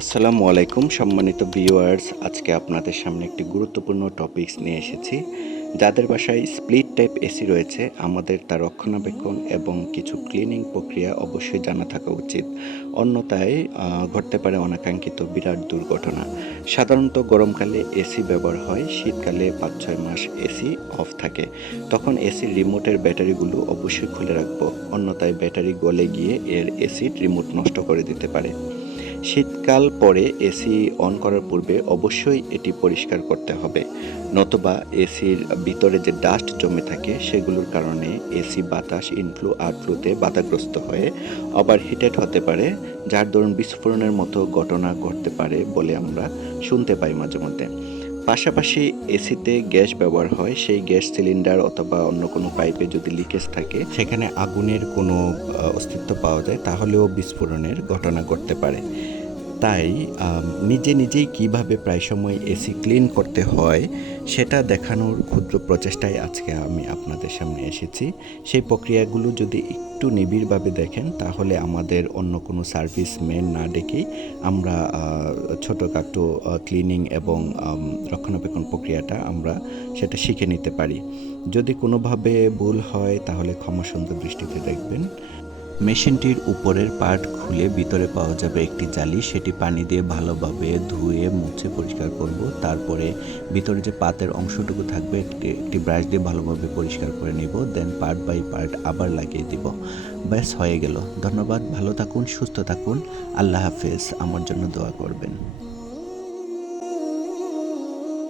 আসসালামু আলাইকুম সম্মানিত ভিউয়ার্স, আজকে আপনাদের সামনে একটি গুরুত্বপূর্ণ টপিকস নিয়ে এসেছি। যাদের বাসায় স্প্লিট টাইপ এসি রয়েছে, আমাদের তার রক্ষণাবেক্ষণ এবং কিছু ক্লিনিং প্রক্রিয়া অবশ্যই জানা থাকা উচিত। অন্যথায় ঘটতে পারে অনাকাঙ্ক্ষিত বিরাট দুর্ঘটনা। সাধারণত গরমকালে এসি ব্যবহার হয়, শীতকালে ৫-৬ মাস এসি অফ থাকে। তখন এসির রিমোটের ব্যাটারিগুলো অবশ্যই খুলে রাখবো, অন্যথায় ব্যাটারি গলে গিয়ে এর এসির রিমোট নষ্ট করে দিতে পারে। শীতকাল পরে এসি অন করার পূর্বে অবশ্যই এটি পরিষ্কার করতে হবে, নতুবা এসির ভিতরে যে ডাস্ট জমে থাকে সেগুলোর কারণে এসি বাতাস ইনফ্লো আউটফ্লোতে বাধাগ্রস্ত হয়ে ওভারহিটেড হতে পারে, যার দরুন বিস্ফোরণের মতো ঘটনা ঘটতে পারে বলে আমরা শুনতে পাই মাঝে মধ্যে। পাশাপাশি এসিতে গ্যাস ব্যবহার হয়, সেই গ্যাস সিলিন্ডার অথবা অন্য কোনো পাইপে যদি লিকেজ থাকে, সেখানে আগুনের কোনো অস্তিত্ব পাওয়া যায়, তাহলেও বিস্ফোরণের ঘটনা ঘটতে পারে। তাই নিজেই কিভাবে প্রায় সময় এসি ক্লিন করতে হয় সেটা দেখানোর ক্ষুদ্র প্রচেষ্টায় আজকে আমি আপনাদের সামনে এসেছি। সেই প্রক্রিয়াগুলো যদি একটু নিবিড়ভাবে দেখেন, তাহলে আমাদের অন্য কোনো সার্ভিসম্যান না ডেকেই আমরা ছোটোখাটো ক্লিনিং এবং রক্ষণাবেক্ষণ প্রক্রিয়াটা আমরা সেটা শিখে নিতে পারি। যদি কোনোভাবে ভুল হয় তাহলে ক্ষমাসুন্দর দৃষ্টিতে দেখবেন। মেশিনটির উপরের পার্ট খুলে ভিতরে পাওয়া যাবে একটি জালি, সেটি পানি দিয়ে ভালোভাবে ধুয়ে মুছে পরিষ্কার করব। তারপরে ভিতরে যে পাতের অংশটুকু থাকবে একটি ব্রাশ দিয়ে ভালোভাবে পরিষ্কার করে নিব, দেন পার্ট বাই পার্ট আবার লাগিয়ে দিব। ব্যাস হয়ে গেল। ধন্যবাদ, ভালো থাকুন, সুস্থ থাকুন, আল্লাহ হাফেজ। আমার জন্য দোয়া করবেন।